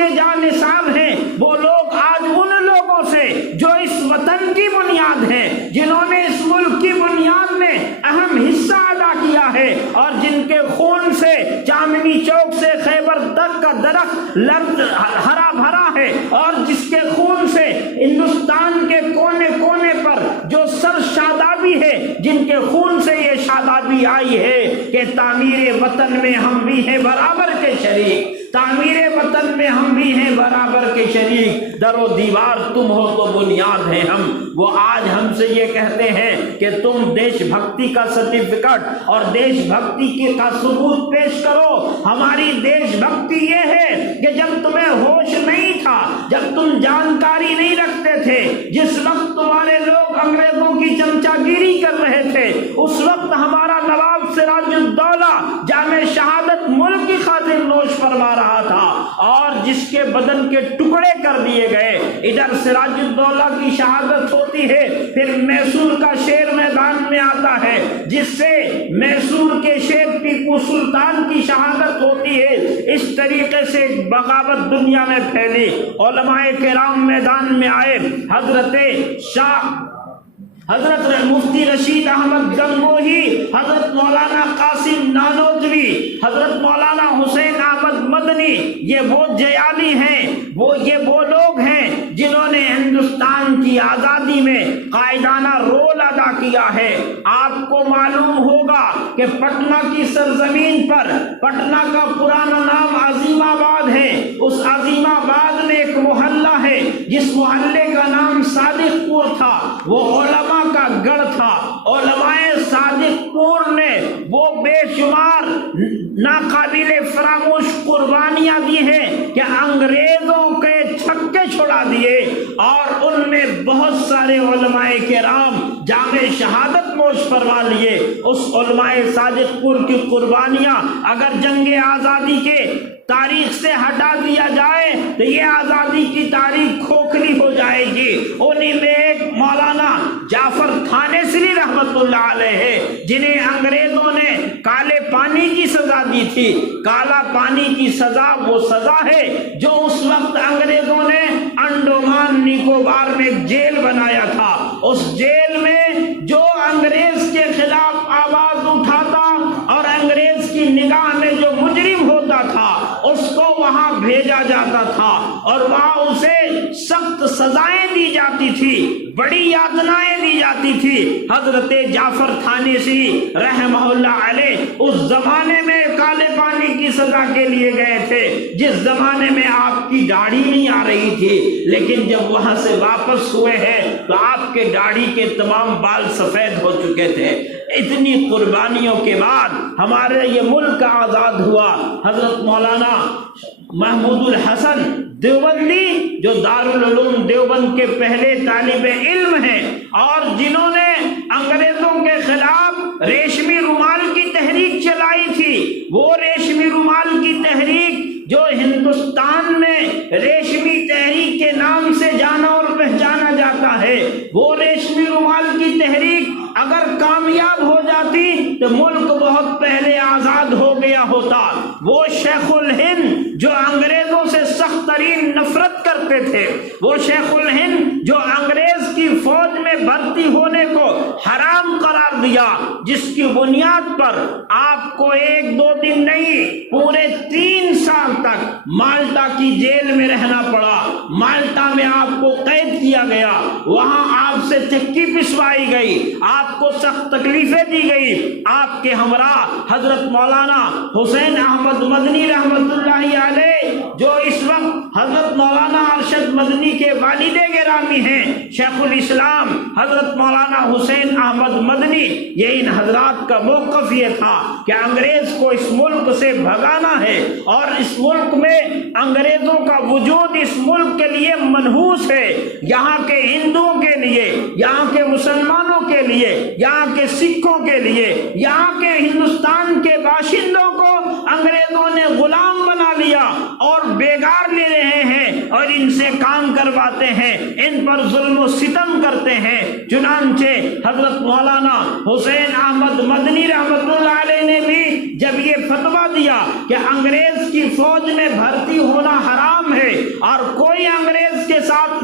کے جانصاب ہیں وہ لوگ آج ان لوگوں سے جو اس وطن کی بنیاد ہے، جنہوں نے اس ملک کی بنیاد میں اہم حصہ ادا کیا ہے، اور جن کے خون سے چاندنی چوک سے خیبر تک کا درخت ہرا بھرا ہے، اور جس کے خون سے ہندوستان کے کونے کونے پر جو سر شادابی ہے، جن کے خون سے یہ شادابی آئی ہے کہ تعمیر وطن میں ہم بھی ہیں برابر کے شریک، تعمیر وطن میں ہم بھی ہیں برابر کے شریک، در و دیوار تم ہو تو بنیاد ہیں ہم۔ وہ آج ہم سے یہ کہتے ہیں کہ تم دیش بھکتی کا سرٹیفکیٹ اور دیش بھکتی کا ثبوت پیش کرو۔ ہماری دیش بھکتی یہ ہے کہ جب تمہیں ہوش نہیں تھا، جب تم جانکاری نہیں رکھتے تھے، جس وقت تمہارے لوگ انگریزوں کی چمچا گیری کر رہے تھے، اس وقت ہمارا نواب سراج الدولہ جامع شہادت ملک کی خاطر نوش فرما رہا تھا، اور جس کے بدن کے ٹکڑے کر دیے گئے۔ ادھر سراج الدولہ کی شہادت ہوتی ہے، پھر میسور کا شیر میدان میں آتا ہے، جس سے میسور کے شیر ٹیپو سلطان کی شہادت ہوتی ہے۔ اس طریقے سے بغاوت دنیا میں پھیلی، علماء کرام میدان میں آئے، حضرت مفتی رشید احمد گنگوہی، حضرت مولانا قاسم نانوتوی، حضرت مولانا حسین احمد مدنی، یہ وہ جیالی ہیں، یہ وہ لوگ ہیں جنہوں نے ہندوستان کی آزادی میں قائدانہ رول ادا کیا ہے۔ آپ کو معلوم ہوگا کہ پٹنہ کی سرزمین پر، پٹنہ کا پرانا نام عظیم آباد ہے، اس عظیم آباد میں ایک محلہ ہے جس محلے کا نام صادق پور تھا، وہ علماء کا گڑھ تھا۔ علماء صادق پور نے وہ بے شمار ناقابل فراموش قربانیاں دی ہیں کہ انگریزوں کے چھکے چھڑا دیے، اور ان میں بہت سارے علماء کرام جامع شہادت نوش فرما لیے۔ اس علماء صادق پور کی قربانیاں اگر جنگ آزادی کے تاریخ سے ہٹا دیا جائے تو یہ آزادی کی تاریخ کھوکھلی ہو جائے گی۔ انہی میں ایک مولانا جعفر تھانیسری رحمت اللہ علیہ ہے، جنہیں انگریزوں نے کالے پانی کی سزا دی تھی۔ کالا پانی کی سزا وہ سزا ہے جو اس وقت انگریزوں نے انڈومان نکوبار میں جیل بنایا تھا۔ اس جیل میں جو انگریز کے خلاف آواز اٹھاتا اور انگریز کی نگاہ میں جو مجرم ہوتا تھا، اس کو وہاں بھیجا جاتا تھا، اور وہاں اسے سخت سزائیں دی جاتی تھی، بڑی یاتنائیں دی جاتی تھی۔ حضرت جعفر تھانیسی رحمہ اللہ علیہ اس زمانے میں کالے پانی کی سزا کے لیے گئے تھے، جس زمانے میں آپ کی داڑھی نہیں آ رہی تھی، لیکن جب وہاں سے واپس ہوئے ہیں تو آپ کے داڑھی کے تمام بال سفید ہو چکے تھے۔ اتنی قربانیوں کے بعد ہمارے یہ ملک آزاد ہوا۔ حضرت مولانا محمود الحسن دیوبندی جو دارالعلوم دیوبند کے پہلے طالب علم ہیں، اور جنہوں نے انگریزوں کے خلاف ریشمی رومال کی تحریک چلائی تھی، وہ ریشمی رومال کی تحریک جو ہندوستان میں ریشمی تحریک کے نام سے جانا اور پہچانا جاتا ہے، وہ ریشمی رومال کی تحریک اگر کامیاب ہو جاتی تو ملک بہت پہلے آزاد ہو گیا ہوتا۔ وہ شیخ الہند جو انگریزوں سے سخت ترین نفرت کرتے تھے، وہ شیخ الہند جو انگریز کی فوج میں بھرتی ہونے کو حرام قرار دیا، جس کی بنیاد پر آپ کو 1-2 دن نہیں پورے 3 سال تک مالٹا کی جیل میں رہنا پڑا۔ مالٹا میں آپ کو قید کیا گیا، وہاں آپ سے چکی پسوائی گئی، آپ کو سخت تکلیفیں دی گئی۔ آپ کے ہمراہ حضرت مولانا حسین احمد مدنی رحمت اللہ علیہ، جو اس وقت حضرت مولانا ارشد مدنی کے والد گرامی ہیں، شیخ الاسلام حضرت مولانا حسین احمد مدنی، یہ ان حضرات کا موقف یہ تھا کہ انگریز کو اس ملک سے بھگانا ہے، اور اس ملک میں انگریزوں کا وجود اس ملک کے لیے منحوس ہے۔ یہاں کے ہندوؤں کے لیے، یہاں کے مسلمانوں کے لیے، یہاں کے سکھوں کے لیے، یہاں کے ہندوستان کے باشندوں کو انگریزوں نے غلام بنا لیا اور بیگار لے رہے ہیں، اور ان سے کام کرواتے ہیں، ان پر ظلم و ستم کرتے ہیں۔ چنانچہ حضرت مولانا حسین احمد مدنی رحمت اللہ علیہ نے بھی جب یہ فتویٰ دیا کہ انگریز کی فوج میں بھرتی ہونا حرام ہے،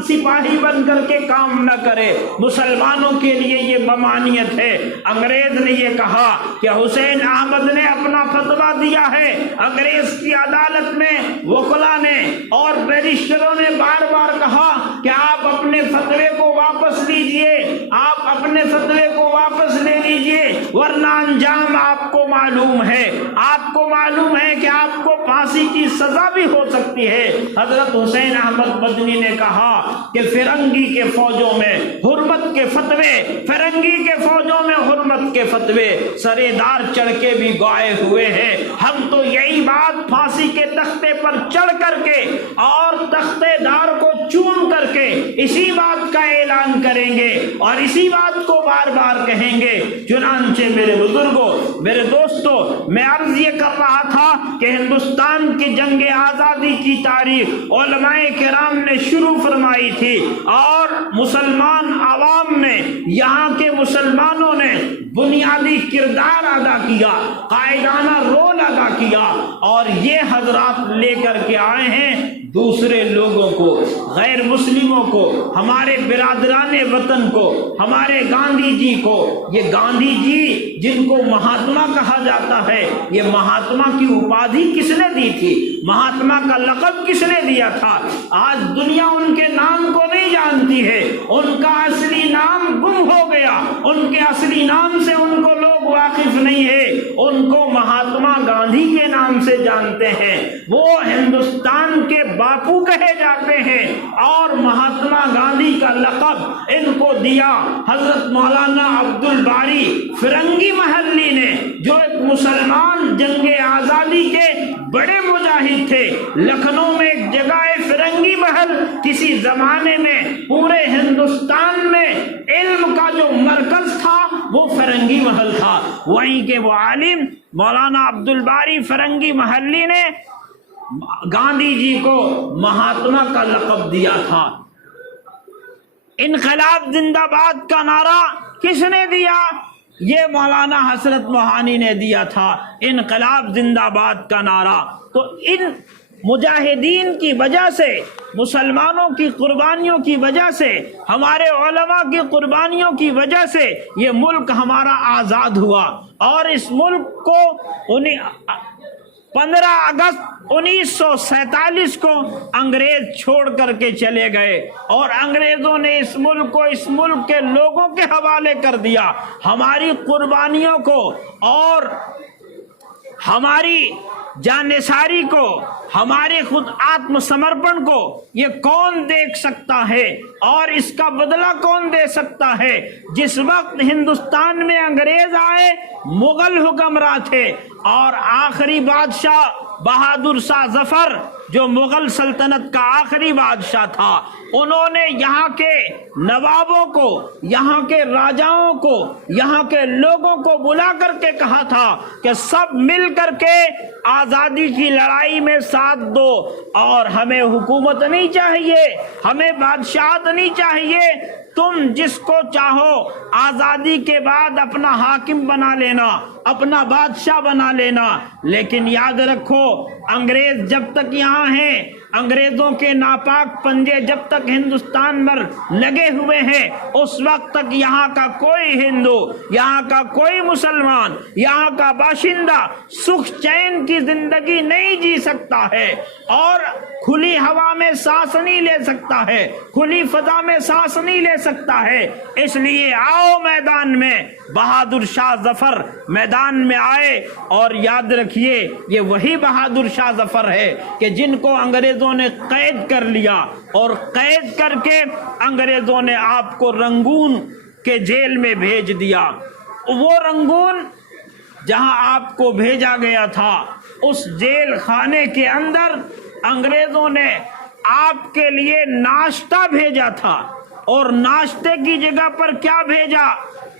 سپاہی بن کر کے کام نہ کرے۔ مسلمانوں کے لیے یہ ممانعت ہے۔ انگریز نے یہ کہا کہ حسین احمد نے اپنا فتویٰ دیا ہے، انگریز کی عدالت میں وکلا نے اور بیرسٹروں نے بار بار کہا کہ آپ اپنے فتوے کو واپس لیجئے، آپ اپنے فتوے کو واپس لے لیجئے، ورنہ انجام آپ کو معلوم ہے، آپ کو معلوم ہے کہ آپ کو پھانسی کی سزا بھی ہو سکتی ہے۔ حضرت حسین احمد مدنی نے کہا کہ فرنگی کے فوجوں میں حرمت کے فتوے، فرنگی کے فوجوں میں حرمت کے فتوے سرے دار چڑھ کے بھی گائے ہوئے ہیں۔ ہم تو یہی بات پھانسی کے تختے پر چڑھ کر کے اور تختے دار کو چوم کر کے اسی بات کا اعلان کریں گے اور اسی بات کو بار بار کہیں گے۔ چنانچہ میرے بزرگوں، میرے دوستوں، میں عرض یہ کر رہا تھا کہ ہندوستان کی جنگ آزادی کی تاریخ علماء کرام نے شروع فرمائی تھی اور مسلمان عوام نے، یہاں کے مسلمانوں نے بنیادی کردار ادا کیا، قائدانہ رول ادا کیا، اور یہ حضرات لے کر کے آئے ہیں دوسرے لوگوں کو، غیر مسلموں کو، ہمارے برادران وطن کو، ہمارے گاندھی جی کو۔ یہ گاندھی جی جن کو مہاتما کہا جاتا ہے، یہ مہاتما کی اپادھی کس نے دی تھی؟ مہاتما کا لقب کس نے دیا تھا؟ آج دنیا ان کے نام کو نہیں جانتی ہے، ان کا اصلی نام گم ہو گیا، ان کے اصلی نام سے ان کو لوگ واقف نہیں ہے، ان کو مہاتما گاندھی کے نام سے جانتے ہیں۔ وہ ہندوستان کے باپو کہے جاتے ہیں اور مہاتما گاندھی کا لقب ان کو دیا حضرت مولانا عبد الباری فرنگی محلی نے، جو ایک مسلمان جنگ آزادی کے بڑے مجاہد تھے۔ لکھنؤ میں ایک جگہ ہے فرنگی محل، کسی زمانے میں پورے ہندوستان میں علم کا جو مرکز تھا وہ فرنگی محل تھا۔ وہیں کے وہ عالم مولانا عبد الباری فرنگی محلی نے گاندھی جی کو مہاتما کا لقب دیا تھا۔ انقلاب زندہ باد کا نعرہ کس نے دیا؟ یہ مولانا حسرت موہانی نے دیا تھا، انقلاب زندہ باد کا نعرہ۔ تو ان مجاہدین کی وجہ سے، مسلمانوں کی قربانیوں کی وجہ سے، ہمارے علماء کی قربانیوں کی وجہ سے یہ ملک ہمارا آزاد ہوا، اور اس ملک کو 15 اگست 1947 کو انگریز چھوڑ کر کے چلے گئے، اور انگریزوں نے اس ملک کو اس ملک کے لوگوں کے حوالے کر دیا۔ ہماری قربانیوں کو اور ہماری جانثاری کو، ہمارے خود آتم سمرپن کو یہ کون دیکھ سکتا ہے اور اس کا بدلہ کون دے سکتا ہے؟ جس وقت ہندوستان میں انگریز آئے، مغل حکمراں تھے، اور آخری بادشاہ بہادر شاہ ظفر جو مغل سلطنت کا آخری بادشاہ تھا، انہوں نے یہاں کے نوابوں کو، یہاں کے راجاؤں کو، یہاں کے لوگوں کو بلا کر کے کہا تھا کہ سب مل کر کے آزادی کی لڑائی میں ساتھ دو، اور ہمیں حکومت نہیں چاہیے، ہمیں بادشاہت نہیں چاہیے، تم جس کو چاہو آزادی کے بعد اپنا حاکم بنا لینا، اپنا بادشاہ بنا لینا، لیکن یاد رکھو انگریز جب تک یہاں ہیں، انگریزوں کے ناپاک پنجے جب تک ہندوستان میں لگے ہوئے ہیں، اس وقت تک یہاں کا کوئی ہندو، یہاں کا کوئی مسلمان، یہاں کا باشندہ سکھ چین کی زندگی نہیں جی سکتا ہے، اور کھلی ہوا میں سانس نہیں لے سکتا ہے، کھلی فضا میں سانس نہیں لے سکتا ہے۔ اس لیے آؤ میدان میں، بہادر شاہ ظفر میدان میں آئے، اور یاد رکھیے یہ وہی بہادر شاہ ظفر ہے کہ جن کو انگریزوں نے قید کر لیا، اور قید کر کے انگریزوں نے آپ کو رنگون کے جیل میں بھیج دیا۔ وہ رنگون جہاں آپ کو بھیجا گیا تھا، اس جیل خانے کے اندر انگریزوں نے آپ کے لیے ناشتہ بھیجا تھا، اور ناشتے کی جگہ پر کیا بھیجا؟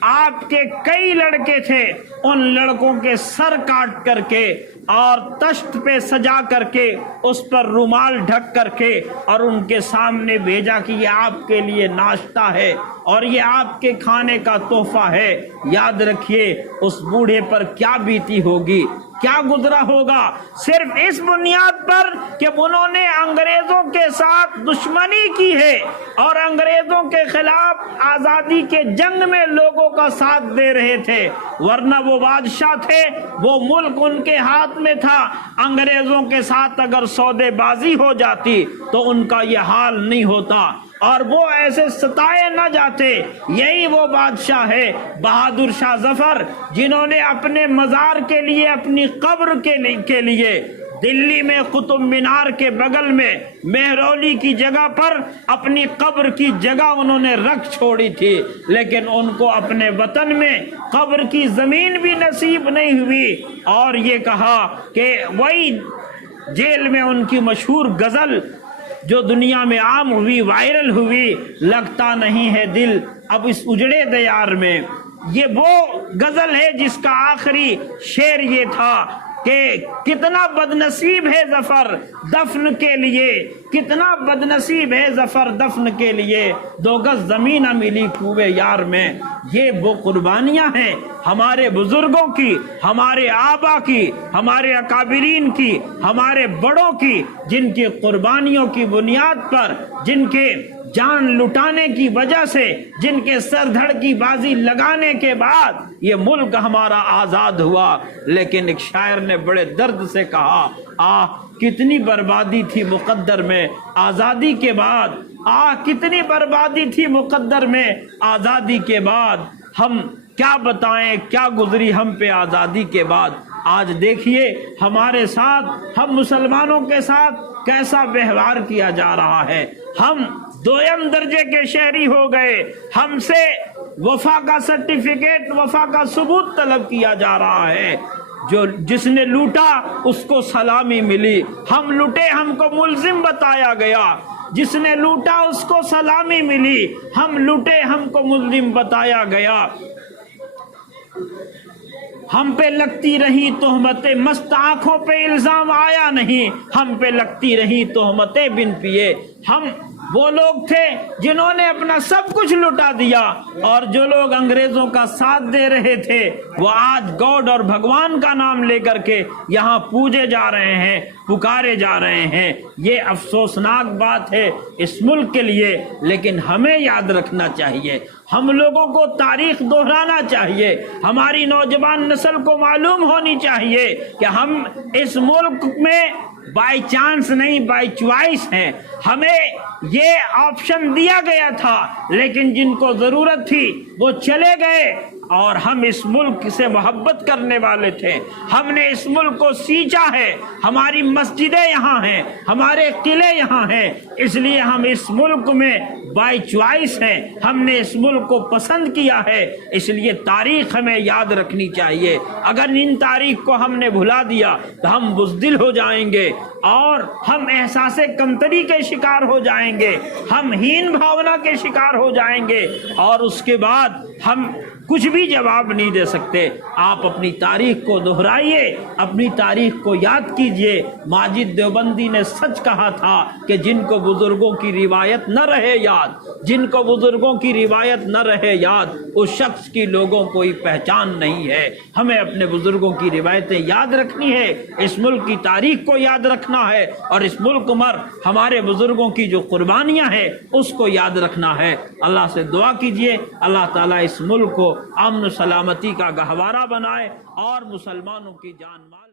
آپ کے کئی لڑکے تھے، ان لڑکوں کے سر کاٹ کر کے اور تشت پہ سجا کر کے اس پر رومال ڈھک کر کے اور ان کے سامنے بھیجا کہ یہ آپ کے لیے ناشتہ ہے اور یہ آپ کے کھانے کا تحفہ ہے۔ یاد رکھیے اس بوڑھے پر کیا بیتی ہوگی، کیا گزرا ہوگا، صرف اس بنیاد پر کہ انہوں نے انگریزوں کے ساتھ دشمنی کی ہے اور انگریزوں کے خلاف آزادی کے جنگ میں لوگوں کا ساتھ دے رہے تھے، ورنہ وہ بادشاہ تھے، وہ ملک ان کے ہاتھ میں تھا، انگریزوں کے ساتھ اگر سودے بازی ہو جاتی تو ان کا یہ حال نہیں ہوتا اور وہ ایسے ستائے نہ جاتے۔ یہی وہ بادشاہ ہے بہادر شاہ ظفر، جنہوں نے اپنے مزار کے لیے، اپنی قبر کے لیے دلی میں قطب مینار کے بغل میں مہرولی کی جگہ پر اپنی قبر کی جگہ انہوں نے رکھ چھوڑی تھی، لیکن ان کو اپنے وطن میں قبر کی زمین بھی نصیب نہیں ہوئی، اور یہ کہا کہ وہی جیل میں ان کی مشہور غزل جو دنیا میں عام ہوئی، وائرل ہوئی، لگتا نہیں ہے دل اب اس اجڑے دیار میں، یہ وہ غزل ہے جس کا آخری شعر یہ تھا کہ کتنا بدنصیب ہے ظفر دفن کے لیے، کتنا بدنصیب ہے ظفر دفن کے لیے، 2 گز زمین نہ ملی کوئے یار میں۔ یہ وہ قربانیاں ہیں ہمارے بزرگوں کی، ہمارے آبا کی، ہمارے اکابرین کی، ہمارے بڑوں کی، جن کی قربانیوں کی بنیاد پر، جن کے جان لٹانے کی وجہ سے، جن کے سر دھڑ کی بازی لگانے کے بعد یہ ملک ہمارا آزاد ہوا۔ لیکن ایک شاعر نے بڑے درد سے کہا، کتنی بربادی تھی مقدر میں آزادی کے بعد، کتنی بربادی تھی مقدر میں آزادی کے بعد، ہم کیا بتائیں کیا گزری ہم پہ آزادی کے بعد۔ آج دیکھیے ہمارے ساتھ، ہم مسلمانوں کے ساتھ کیسا ویوہار کیا جا رہا ہے، ہم 2م درجے کے شہری ہو گئے، ہم سے وفا کا سرٹیفکیٹ، وفا کا ثبوت طلب کیا جا رہا ہے، جس نے لوٹا اس کو سلامی ملی، ہم لوٹے ہم کو ملزم بتایا گیا، جس نے لوٹا اس کو سلامی ملی، ہم لوٹے ہم کو ملزم بتایا گیا، ہم پہ لگتی رہی تہمتیں مست آنکھوں پہ الزام آیا نہیں، ہم پہ لگتی رہی تہمتیں بن پیے۔ ہم وہ لوگ تھے جنہوں نے اپنا سب کچھ لٹا دیا، اور جو لوگ انگریزوں کا ساتھ دے رہے تھے وہ آج گاڈ اور بھگوان کا نام لے کر کے یہاں پوجے جا رہے ہیں، پکارے جا رہے ہیں۔ یہ افسوسناک بات ہے اس ملک کے لیے، لیکن ہمیں یاد رکھنا چاہیے، ہم لوگوں کو تاریخ دہرانا چاہیے، ہماری نوجوان نسل کو معلوم ہونی چاہیے کہ ہم اس ملک میں بائی چانس نہیں، بائی چوائس ہیں، ہمیں یہ آپشن دیا گیا تھا، لیکن جن کو ضرورت تھی وہ چلے گئے، اور ہم اس ملک سے محبت کرنے والے تھے، ہم نے اس ملک کو سینچا ہے، ہماری مسجدیں یہاں ہیں، ہمارے قلعے یہاں ہیں، اس لیے ہم اس ملک میں بائی چوائس ہیں، ہم نے اس ملک کو پسند کیا ہے، اس لیے تاریخ ہمیں یاد رکھنی چاہیے۔ اگر ان تاریخ کو ہم نے بھلا دیا تو ہم بزدل ہو جائیں گے، اور ہم احساس کمتری کے شکار ہو جائیں گے، ہم ہین بھاونا کے شکار ہو جائیں گے، اور اس کے بعد ہم کچھ بھی جواب نہیں دے سکتے۔ آپ اپنی تاریخ کو دہرائیے، اپنی تاریخ کو یاد کیجئے۔ ماجد دیوبندی نے سچ کہا تھا کہ جن کو بزرگوں کی روایت نہ رہے یاد، جن کو بزرگوں کی روایت نہ رہے یاد، اس شخص کی لوگوں کوئی پہچان نہیں ہے۔ ہمیں اپنے بزرگوں کی روایتیں یاد رکھنی ہے، اس ملک کی تاریخ کو یاد رکھنا ہے، اور اس ملک میں ہمارے بزرگوں کی جو قربانیاں ہیں اس کو یاد رکھنا ہے۔ اللہ سے دعا کیجئے اللہ تعالیٰ اس ملک کو امن و سلامتی کا گہوارہ بنائے اور مسلمانوں کی جان مال